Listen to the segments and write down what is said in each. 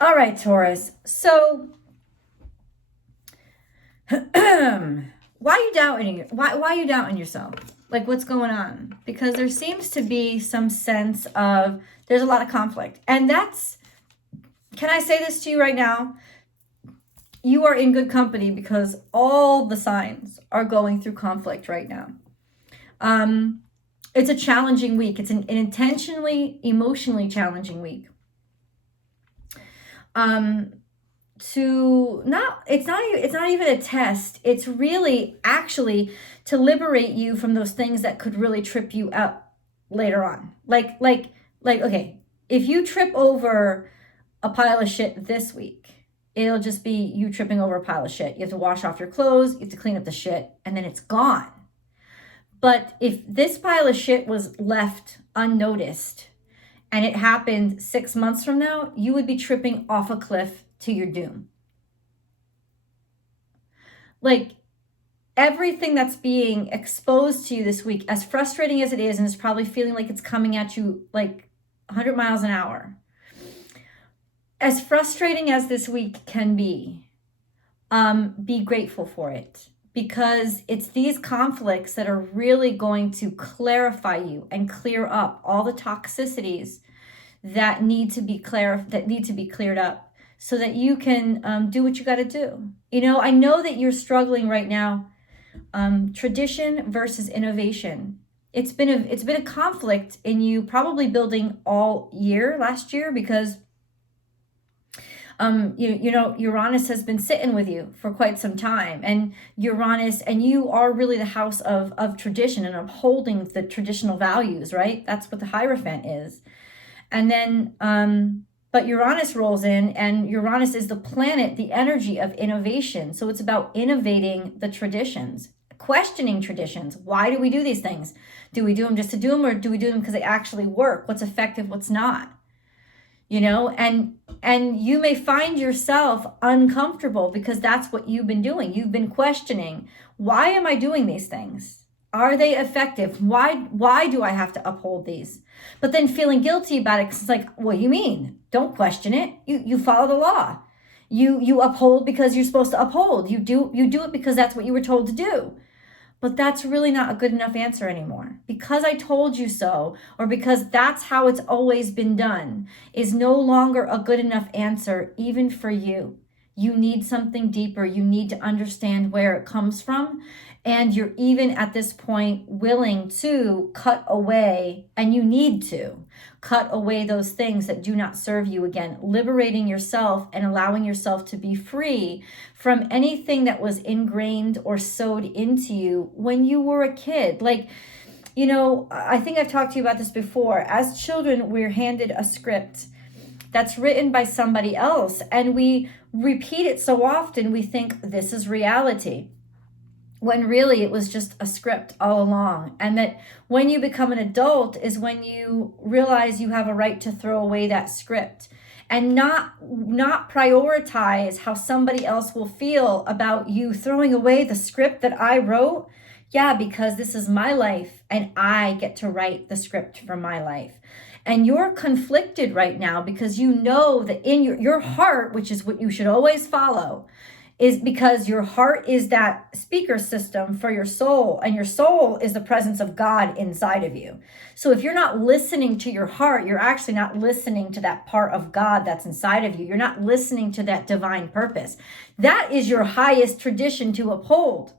All right, Taurus. So, why are you doubting? Why are you doubting yourself? Like, what's going on? Because there seems to be some sense of there's a lot of conflict, and that's. Can I say this to you right now? You are in good company because all the signs are going through conflict right now. It's a challenging week. It's an intentionally, emotionally challenging week. It's not even a test. It's really actually to liberate you from those things that could really trip you up later on. Okay, if you trip over a pile of shit this week, it'll just be you tripping over a pile of shit. You have to wash off your clothes, you have to clean up the shit, and then it's gone. But if this pile of shit was left unnoticed and it happened 6 months from now, you would be tripping off a cliff to your doom. Like, everything that's being exposed to you this week, as frustrating as it is, and it's probably feeling like it's coming at you like 100 miles an hour, as frustrating as this week can be grateful for it, because it's these conflicts that are really going to clarify you and clear up all the toxicities that need to be cleared up, so that you can do what you got to do. You know, I know that you're struggling right now. Tradition versus innovation. It's been a conflict in you, probably building all year last year, because Uranus has been sitting with you for quite some time, and Uranus, and you are really the house of tradition and upholding the traditional values, right? That's what the Hierophant is. And then, but Uranus rolls in, and Uranus is the planet, the energy of innovation. So it's about innovating the traditions, questioning traditions. Why do we do these things? Do we do them just to do them, or do we do them because they actually work? What's effective, what's not? You know, and you may find yourself uncomfortable because that's what you've been doing. You've been questioning, why am I doing these things? Are they effective? Why do I have to uphold these? But then feeling guilty about it, because it's like, what do you mean? Don't question it. You follow the law. You uphold because you're supposed to uphold. You do it because that's what you were told to do. But that's really not a good enough answer anymore. Because I told you so, or because that's how it's always been done, is no longer a good enough answer, even for you. You need something deeper. You need to understand where it comes from. And you're even at this point willing to cut away, and you need to cut away those things that do not serve you. Again, liberating yourself and allowing yourself to be free from anything that was ingrained or sewed into you when you were a kid. Like, you know, I think I've talked to you about this before. As children, we're handed a script that's written by somebody else, and we repeat it so often we think this is reality, when really it was just a script all along. And that when you become an adult is when you realize you have a right to throw away that script, and not prioritize how somebody else will feel about you throwing away the script that I wrote. Yeah, because this is my life and I get to write the script for my life. And you're conflicted right now because you know that in your heart, which is what you should always follow, is because your heart is that speaker system for your soul, and your soul is the presence of God inside of you. So if you're not listening to your heart, you're actually not listening to that part of God that's inside of you. You're not listening to that divine purpose. That is your highest tradition to uphold.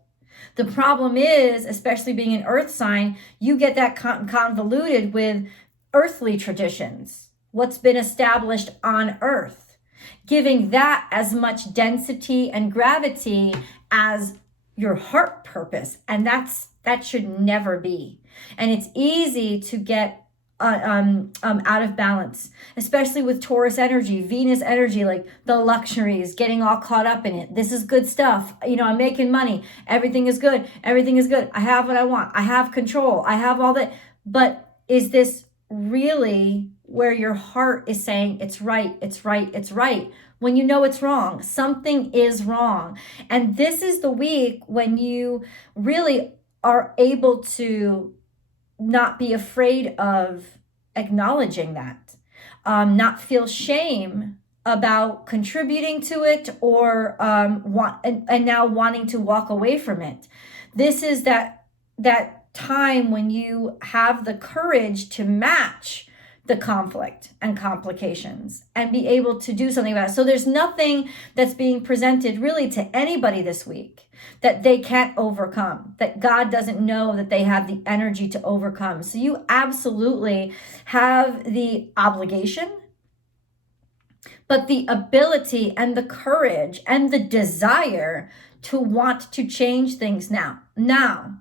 The problem is, especially being an earth sign, you get that convoluted with earthly traditions, what's been established on earth, giving that as much density and gravity as your heart purpose. And that should never be. And it's easy to get out of balance, especially with Taurus energy, Venus energy, like the luxuries, getting all caught up in it. This is good stuff. You know, I'm making money. Everything is good. Everything is good. I have what I want. I have control. I have all that. But is this really where your heart is saying it's right, it's right, it's right, when you know it's wrong? Something is wrong. And this is the week when you really are able to not be afraid of acknowledging that, not feel shame about contributing to it or and now wanting to walk away from it. This is that time when you have the courage to match the conflict and complications and be able to do something about it. So there's nothing that's being presented really to anybody this week that they can't overcome, that God doesn't know that they have the energy to overcome. So you absolutely have the obligation, but the ability and the courage and the desire to want to change things now. Now,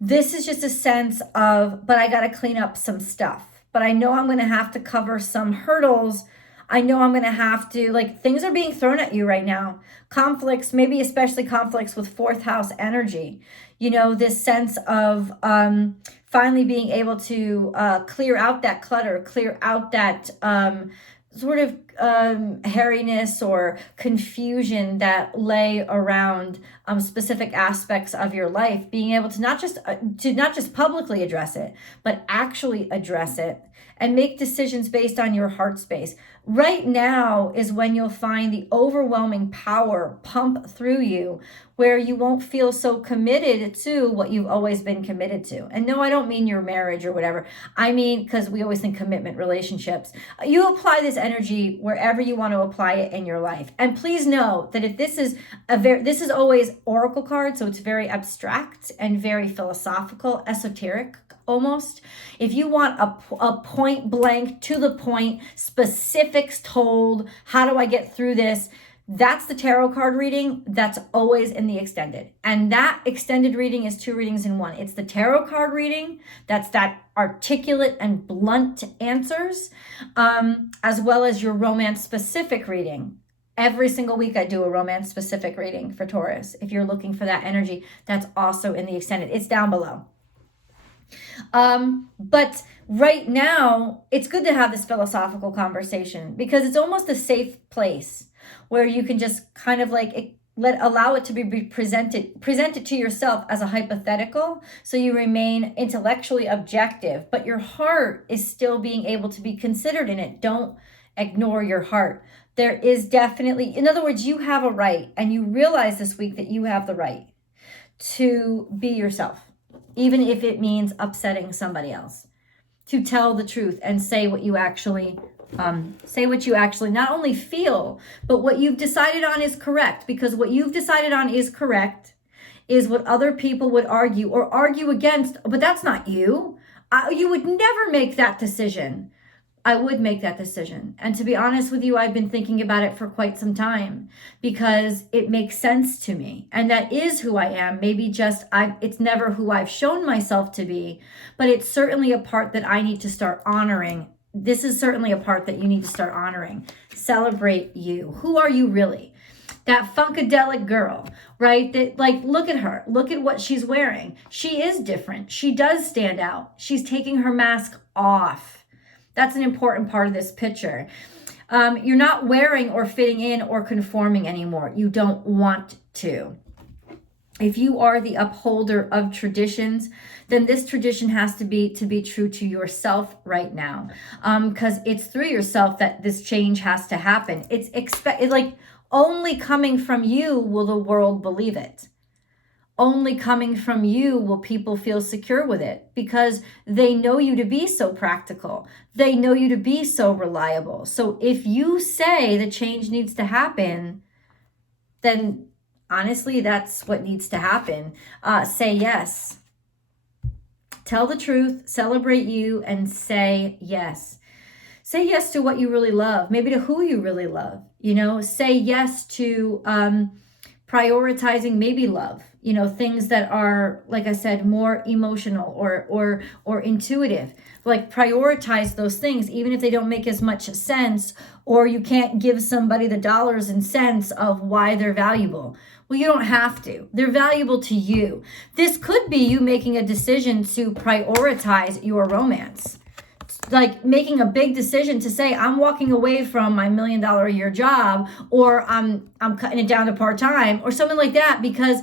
this is just a sense of, but I got to clean up some stuff. But I know I'm going to have to cover some hurdles. I know I'm going to have to, like, things are being thrown at you right now. Conflicts, maybe especially conflicts with fourth house energy. You know, this sense of finally being able to clear out that clutter, clear out that sort of hairiness or confusion that lay around specific aspects of your life, being able to not just publicly address it, but actually address it and make decisions based on your heart space. Right now is when you'll find the overwhelming power pump through you, where you won't feel so committed to what you've always been committed to. And no, I don't mean your marriage or whatever. I mean, because we always think commitment relationships. You apply this energy wherever you want to apply it in your life. And please know that if this is this is always oracle card, so it's very abstract and very philosophical, esoteric almost. If you want a point blank, to the point, specifics told, how do I get through this? That's the tarot card reading. That's always in the extended. And that extended reading is 2 readings in 1. It's the tarot card reading. That's that articulate and blunt answers, as well as your romance specific reading. Every single week I do a romance specific reading for Taurus. If you're looking for that energy, that's also in the extended. It's down below. But right now, it's good to have this philosophical conversation because it's almost a safe place where you can just kind of like allow it to be presented to yourself as a hypothetical, so you remain intellectually objective, but your heart is still being able to be considered in it. Don't ignore your heart. There is definitely, in other words, you have a right, and you realize this week that you have the right to be yourself, even if it means upsetting somebody else, to tell the truth and say what you actually not only feel, but what you've decided on is correct, because what you've decided on is correct is what other people would argue or argue against, but that's not you. You would never make that decision. I would make that decision. And to be honest with you, I've been thinking about it for quite some time because it makes sense to me. And that is who I am. Maybe just it's never who I've shown myself to be, but it's certainly a part that I need to start honoring. This is certainly a part that you need to start honoring. Celebrate you. Who are you really? That funkadelic girl, right? That, like, look at her. Look at what she's wearing. She is different. She does stand out. She's taking her mask off. That's an important part of this picture. You're not wearing or fitting in or conforming anymore. You don't want to. If you are the upholder of traditions, then this tradition has to be true to yourself right now, because it's through yourself that this change has to happen. It's like only coming from you will the world believe it. Only coming from you will people feel secure with it, because they know you to be so practical. They know you to be so reliable. So if you say the change needs to happen, then honestly, that's what needs to happen. Say yes. Tell the truth, celebrate you, and say yes. Say yes to what you really love, maybe to who you really love. You know, say yes to prioritizing maybe love. You know, things that are, like I said, more emotional or intuitive. Like, prioritize those things, even if they don't make as much sense, or you can't give somebody the dollars and cents of why they're valuable. Well, you don't have to. They're valuable to you. This could be you making a decision to prioritize your romance. Like making a big decision to say, I'm walking away from my $1 million a year job, or I'm cutting it down to part-time or something like that, because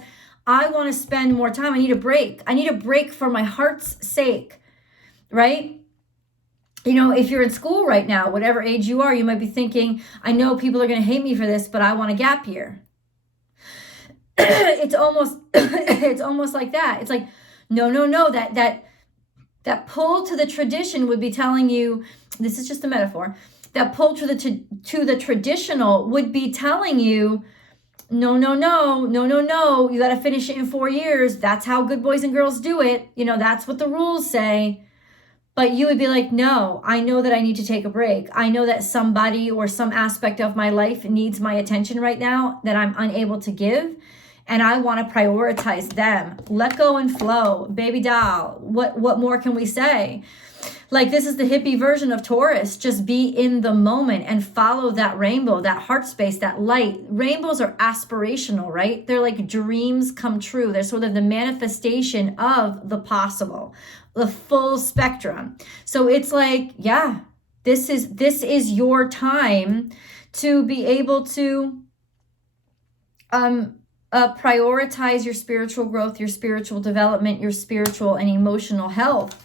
I want to spend more time. I need a break. I need a break for my heart's sake, right? You know, if you're in school right now, whatever age you are, you might be thinking, I know people are going to hate me for this, but I want a gap year. It's almost like that. It's like, no, that pull to the tradition would be telling you, this is just a metaphor, that pull to the traditional would be telling you, no, you got to finish it in 4 years. That's how good boys and girls do it. You know, that's what the rules say. But you would be like, no, I know that I need to take a break. I know that somebody or some aspect of my life needs my attention right now that I'm unable to give. And I want to prioritize them. Let go and flow. Baby doll, what more can we say? Like, this is the hippie version of Taurus. Just be in the moment and follow that rainbow, that heart space, that light. Rainbows are aspirational, right? They're like dreams come true. They're sort of the manifestation of the possible, the full spectrum. So it's like, yeah, this is your time to be able to prioritize your spiritual growth, your spiritual development, your spiritual and emotional health.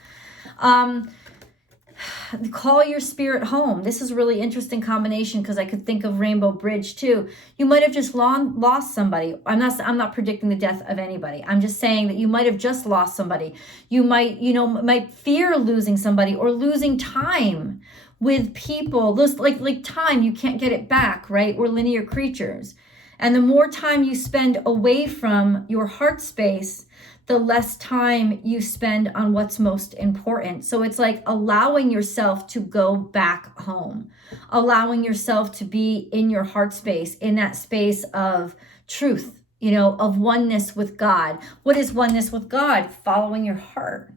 Call your spirit home. This is a really interesting combination because I could think of Rainbow Bridge too. You might have just lost somebody. I'm not predicting the death of anybody. I'm just saying that you might have just lost somebody. You might fear losing somebody or losing time with people. Like time, you can't get it back, right? We're linear creatures. And the more time you spend away from your heart space, the less time you spend on what's most important. So it's like allowing yourself to go back home, allowing yourself to be in your heart space, in that space of truth, of oneness with God. What is oneness with God? Following your heart.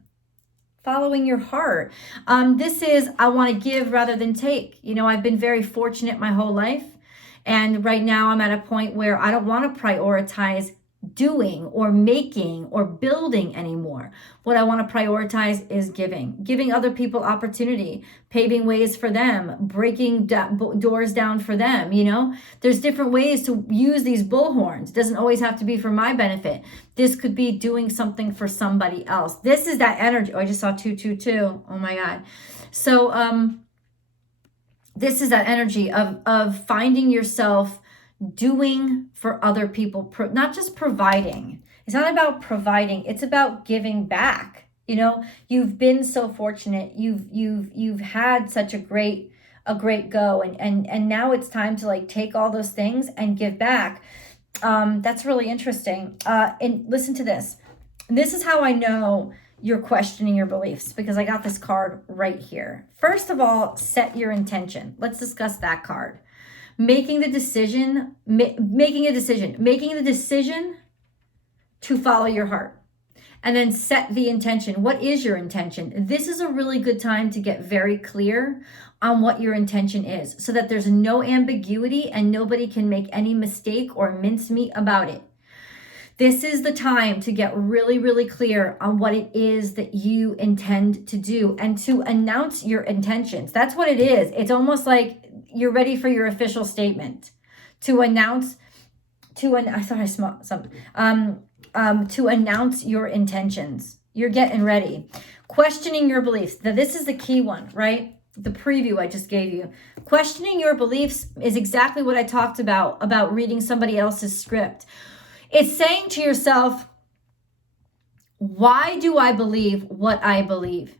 Following your heart. This is, I want to give rather than take. I've been very fortunate my whole life. And right now I'm at a point where I don't want to prioritize doing or making or building anymore. What I want to prioritize is giving other people opportunity, paving ways for them, breaking doors down for them. There's different ways to use these bullhorns. It doesn't always have to be for my benefit. This could be doing something for somebody else. This is that energy. Oh, I just saw 222. Oh my God. So, this is that energy of finding yourself doing for other people, not just providing. It's not about providing. It's about giving back. You've been so fortunate. You've had such a great go, and now it's time to like take all those things and give back. That's really interesting. And listen to this. This is how I know you're questioning your beliefs, because I got this card right here. First of all, set your intention. Let's discuss that card. Making the decision to follow your heart, and then set the intention. What is your intention? This is a really good time to get very clear on what your intention is, so that there's no ambiguity and nobody can make any mistake or mincemeat about it. This is the time to get really, really clear on what it is that you intend to do and to announce your intentions. That's what it is. It's almost like you're ready for your official statement to announce your intentions. You're getting ready. Questioning your beliefs. Now, this is the key one, right? The preview I just gave you. Questioning your beliefs is exactly what I talked about reading somebody else's script. It's saying to yourself, why do I believe what I believe?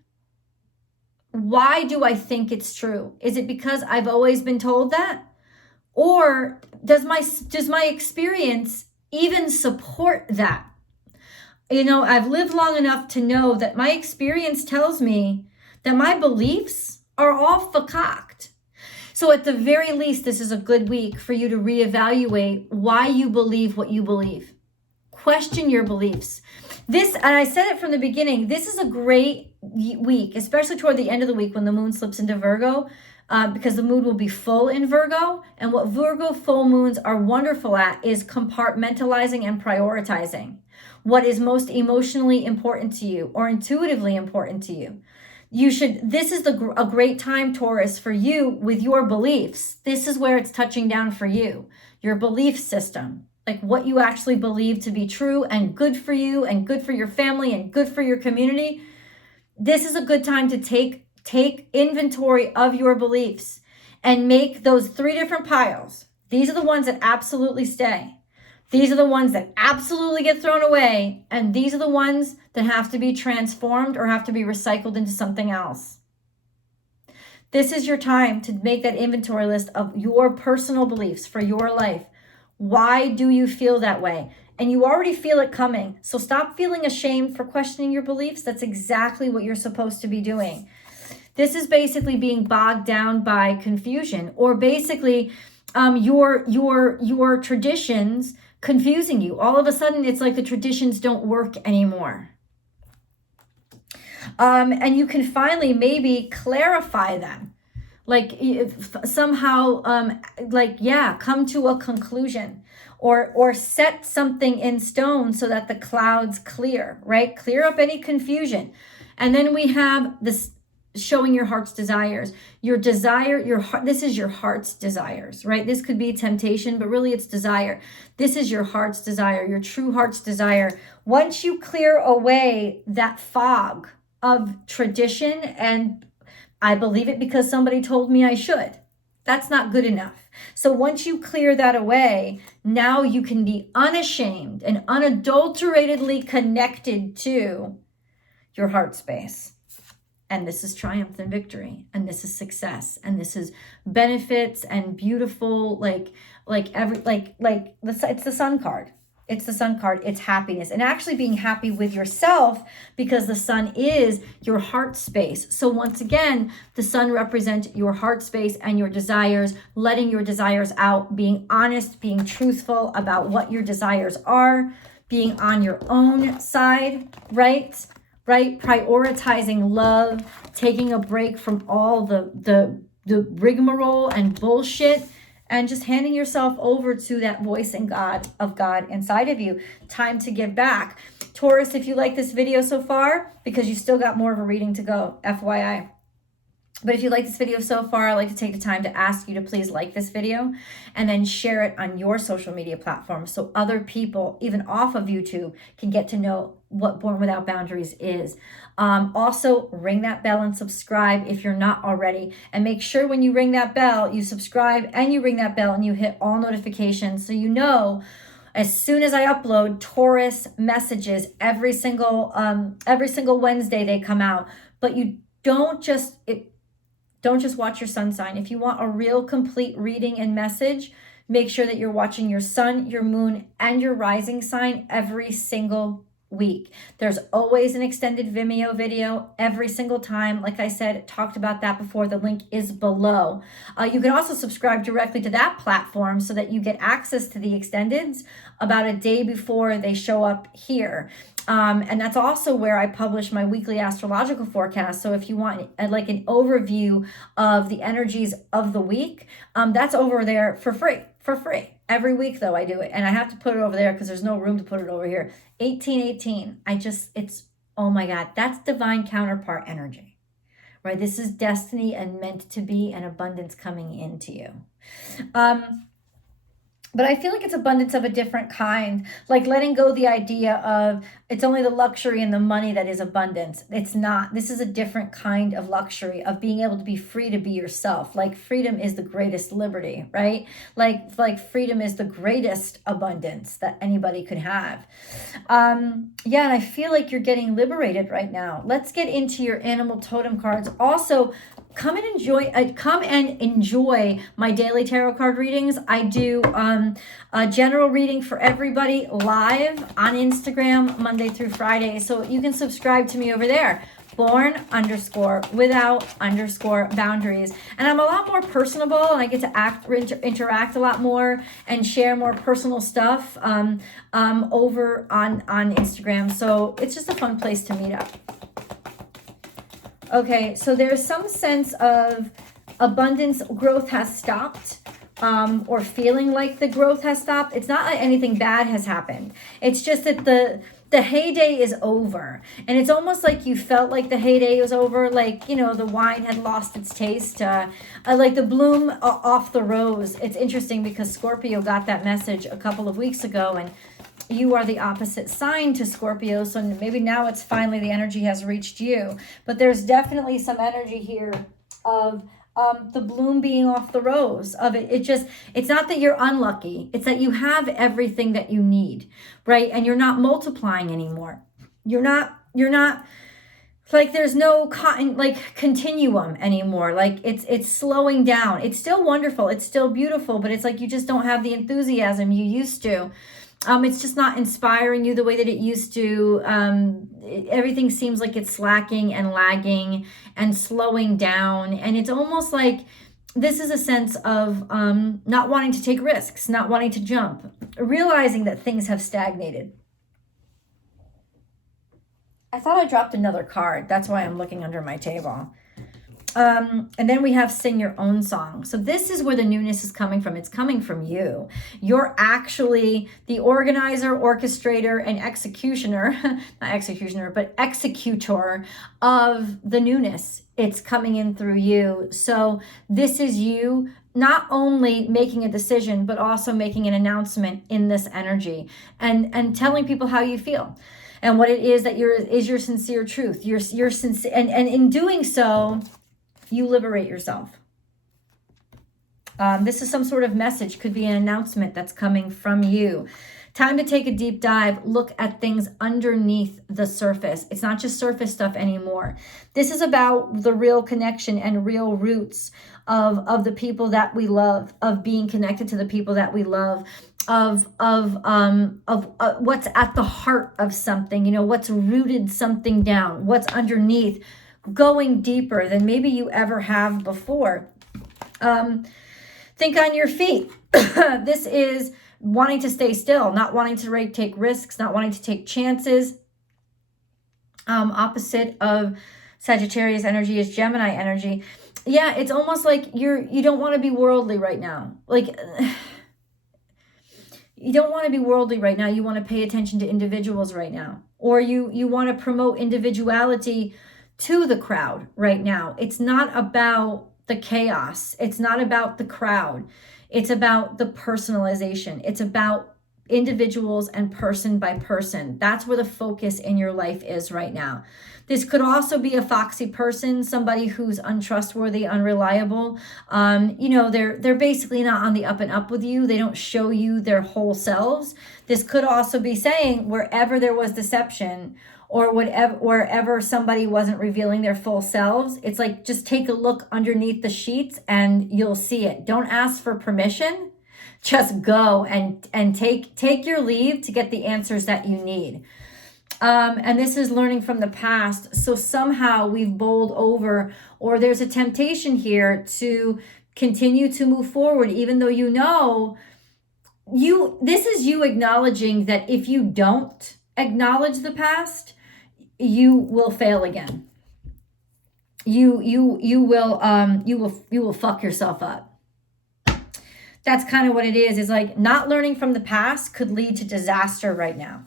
Why do I think it's true? Is it because I've always been told that? Or does my experience even support that? I've lived long enough to know that my experience tells me that my beliefs are all fakaked. So at the very least, this is a good week for you to reevaluate why you believe what you believe. Question your beliefs. And I said it from the beginning, this is a great week, especially toward the end of the week when the moon slips into Virgo, because the moon will be full in Virgo. And what Virgo full moons are wonderful at is compartmentalizing and prioritizing what is most emotionally important to you or intuitively important to you. This is a great time, Taurus, for you with your beliefs. This is where it's touching down for you, your belief system, like what you actually believe to be true and good for you and good for your family and good for your community. This is a good time to take take inventory of your beliefs and make those 3 different piles. These are the ones that absolutely stay. These are the ones that absolutely get thrown away. And these are the ones that have to be transformed or have to be recycled into something else. This is your time to make that inventory list of your personal beliefs for your life. Why do you feel that way? And you already feel it coming. So stop feeling ashamed for questioning your beliefs. That's exactly what you're supposed to be doing. This is basically being bogged down by confusion, or basically your traditions confusing you. All of a sudden, it's like the traditions don't work anymore. And you can finally maybe clarify them. Like if somehow, come to a conclusion, or set something in stone so that the clouds clear, right? Clear up any confusion. And then we have this showing your heart's desires. Your desire, your heart, this is your heart's desires, right? This could be temptation, but really it's desire. This is your heart's desire, your true heart's desire. Once you clear away that fog of tradition and I believe it because somebody told me I should, that's not good enough. So once you clear that away, now you can be unashamed and unadulteratedly connected to your heart space. And this is triumph and victory, and this is success, and this is benefits and beautiful, it's the sun card. It's the sun card. It's happiness, and actually being happy with yourself, because the sun is your heart space. So once again, the sun represents your heart space and your desires, letting your desires out, being honest, being truthful about what your desires are, being on your own side, right? Prioritizing love, taking a break from all the rigmarole and bullshit, and just handing yourself over to that voice of God inside of you. Time to give back. Taurus, if you like this video so far, because you still got more of a reading to go, FYI. But if you like this video so far, I'd like to take the time to ask you to please like this video and then share it on your social media platforms so other people, even off of YouTube, can get to know what Born Without Boundaries is. Also, ring that bell and subscribe if you're not already. And make sure when you ring that bell, you subscribe and you ring that bell and you hit all notifications so you know as soon as I upload Taurus messages every single Wednesday they come out. But you don't just watch your sun sign. If you want a real complete reading and message, make sure that you're watching your sun, your moon, and your rising sign every single week. There's always an extended Vimeo video every single time. Like I said, talked about that before. The link is below. You can also subscribe directly to that platform so that you get access to the extendeds about a day before they show up here. And that's also where I publish my weekly astrological forecast. So if you want like an overview of the energies of the week, that's over there for free. Every week though I do it, and I have to put it over there because there's no room to put it over here. 1818. Oh my God, that's divine counterpart energy, right? This is destiny and meant to be and abundance coming into you. But I feel like it's abundance of a different kind, like letting go the idea of it's only the luxury and the money that is abundance. It's not. This is a different kind of luxury of being able to be free to be yourself. Like freedom is the greatest liberty, right? Like freedom is the greatest abundance that anybody could have. And I feel like you're getting liberated right now. Let's get into your animal totem cards. Also, come and enjoy my daily tarot card readings. I do a general reading for everybody live on Instagram Monday through Friday. So you can subscribe to me over there. Born_without_boundaries. And I'm a lot more personable, and I get to interact a lot more and share more personal stuff over on Instagram. So it's just a fun place to meet up. Okay, so there's some sense of abundance growth has stopped, or feeling like the growth has stopped. It's not like anything bad has happened. It's just that the heyday is over. And it's almost like you felt like the heyday was over, like, you know, the wine had lost its taste, like the bloom off the rose. It's interesting because Scorpio got that message a couple of weeks ago, and you are the opposite sign to Scorpio, so maybe now it's finally the energy has reached you. But there's definitely some energy here of the bloom being off the rose of it. It's not that you're unlucky. It's that you have everything that you need, right? And you're not multiplying anymore. You're not like, there's no continuum anymore. Like it's slowing down. It's still wonderful. It's still beautiful, but it's like you just don't have the enthusiasm you used to. It's just not inspiring you the way that it used to. Everything seems like it's slacking and lagging and slowing down. And it's almost like this is a sense of not wanting to take risks, not wanting to jump, realizing that things have stagnated. I thought I dropped another card. That's why I'm looking under my table. And then we have sing your own song. So this is where the newness is coming from. It's coming from you. You're actually the organizer, orchestrator, and executioner, not executioner, but executor of the newness. It's coming in through you. So this is you not only making a decision, but also making an announcement in this energy and telling people how you feel and what it is that is your sincere truth. Your sincere, and in doing so, you liberate yourself. This is some sort of message, could be an announcement that's coming from you. Time to take a deep dive, look at things underneath the surface. It's not just surface stuff anymore. This is about the real connection and real roots of the people that we love, of being connected to the people that we love, of what's at the heart of something, you know, what's rooted something down, what's underneath, going deeper than maybe you ever have before. Think on your feet. This is wanting to stay still, not wanting to take risks, not wanting to take chances. Opposite of Sagittarius energy is Gemini energy. Yeah, it's almost like you don't want to be worldly right now. Like, you don't want to be worldly right now. You want to pay attention to individuals right now. Or you want to promote individuality to the crowd right now. It's not about the chaos. It's not about the crowd. It's about the personalization. It's about individuals and person by person. That's where the focus in your life is right now. This could also be a foxy person, somebody who's untrustworthy, unreliable. You know, they're basically not on the up and up with you. They don't show you their whole selves. This could also be saying wherever there was deception or wherever somebody wasn't revealing their full selves, it's like, just take a look underneath the sheets and you'll see it. Don't ask for permission. Just go and take your leave to get the answers that you need. And this is learning from the past. So somehow we've bowled over, or there's a temptation here to continue to move forward, even though you know this is you acknowledging that if you don't acknowledge the past, you will fail again. You will fuck yourself up. That's kind of what it is. Is like not learning from the past could lead to disaster right now.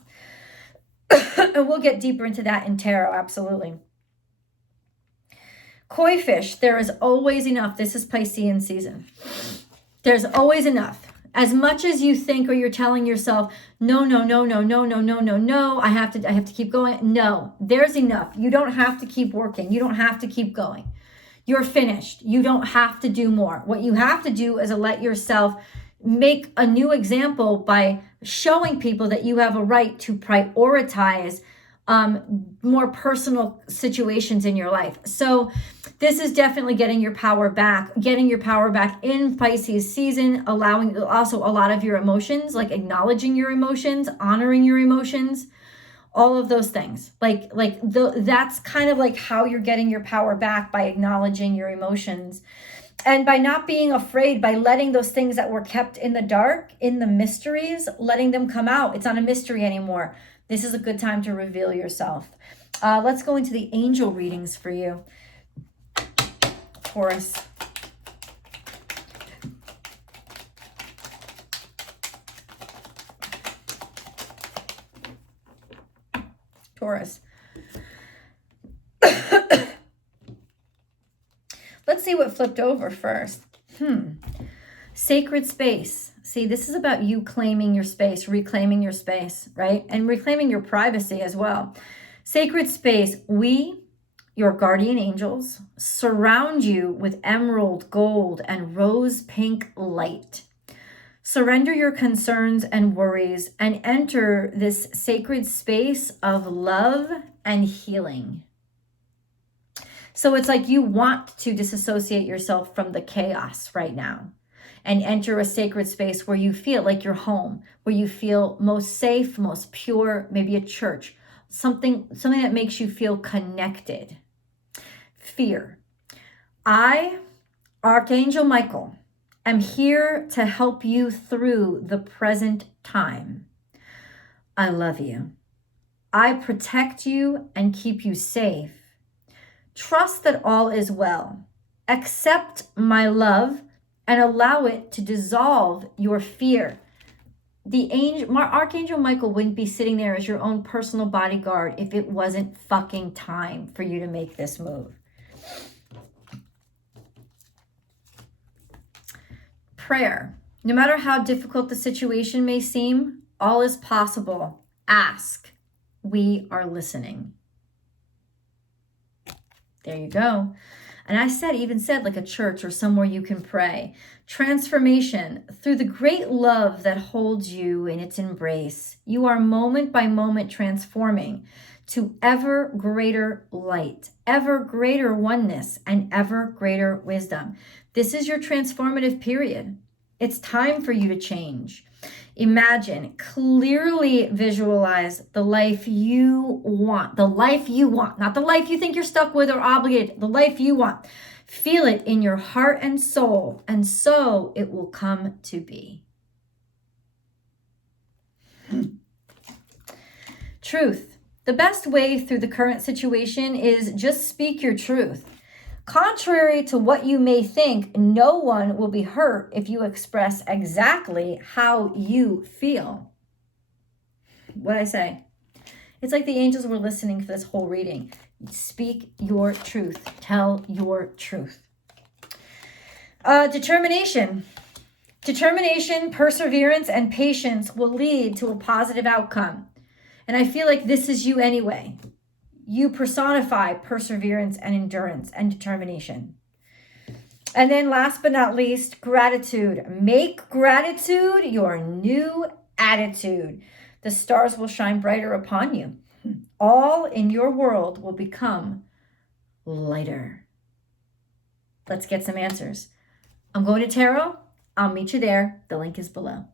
And we'll get deeper into that in tarot, absolutely. Koi fish, there is always enough. This is Piscean season. There's always enough. As much as you think, or you're telling yourself, no, I have to keep going. No, there's enough. You don't have to keep working. You don't have to keep going. You're finished. You don't have to do more. What you have to do is let yourself make a new example by showing people that you have a right to prioritize more personal situations in your life. So this is definitely getting your power back in Pisces season, allowing also a lot of your emotions, like acknowledging your emotions, honoring your emotions, all of those things. That's kind of like how you're getting your power back, by acknowledging your emotions. And by not being afraid, by letting those things that were kept in the dark, in the mysteries, letting them come out. It's not a mystery anymore. This is a good time to reveal yourself. Let's go into the angel readings for you, Taurus. Taurus. Let's see what flipped over first. Sacred space. See, this is about you claiming your space, reclaiming your space, right? And reclaiming your privacy as well. Sacred space. We, your guardian angels, surround you with emerald, gold, and rose pink light. Surrender your concerns and worries and enter this sacred space of love and healing. So it's like you want to disassociate yourself from the chaos right now and enter a sacred space where you feel like you're home, where you feel most safe, most pure, maybe a church, something that makes you feel connected. Fear. I, Archangel Michael, am here to help you through the present time. I love you. I protect you and keep you safe. Trust that all is well. Accept my love and allow it to dissolve your fear. Archangel Michael wouldn't be sitting there as your own personal bodyguard if it wasn't fucking time for you to make this move. Prayer. No matter how difficult the situation may seem, all is possible. Ask. We are listening. There you go. And I even said like a church or somewhere you can pray. Transformation. Through the great love that holds you in its embrace, you are moment by moment transforming to ever greater light, ever greater oneness, and ever greater wisdom. This is your transformative period. It's time for you to change. Imagine, clearly visualize the life you want, not the life you think you're stuck with or obligated, the life you want. Feel it in your heart and soul, and so it will come to be. Truth. The best way through the current situation is just speak your truth. Contrary to what you may think, no one will be hurt if you express exactly how you feel. What'd I say? It's like the angels were listening for this whole reading. Speak your truth. Tell your truth. Determination. Determination, perseverance, and patience will lead to a positive outcome. And I feel like this is you anyway. You personify perseverance and endurance and determination. And then last but not least, gratitude. Make gratitude your new attitude. The stars will shine brighter upon you. All in your world will become lighter. Let's get some answers. I'm going to tarot. I'll meet you there. The link is below.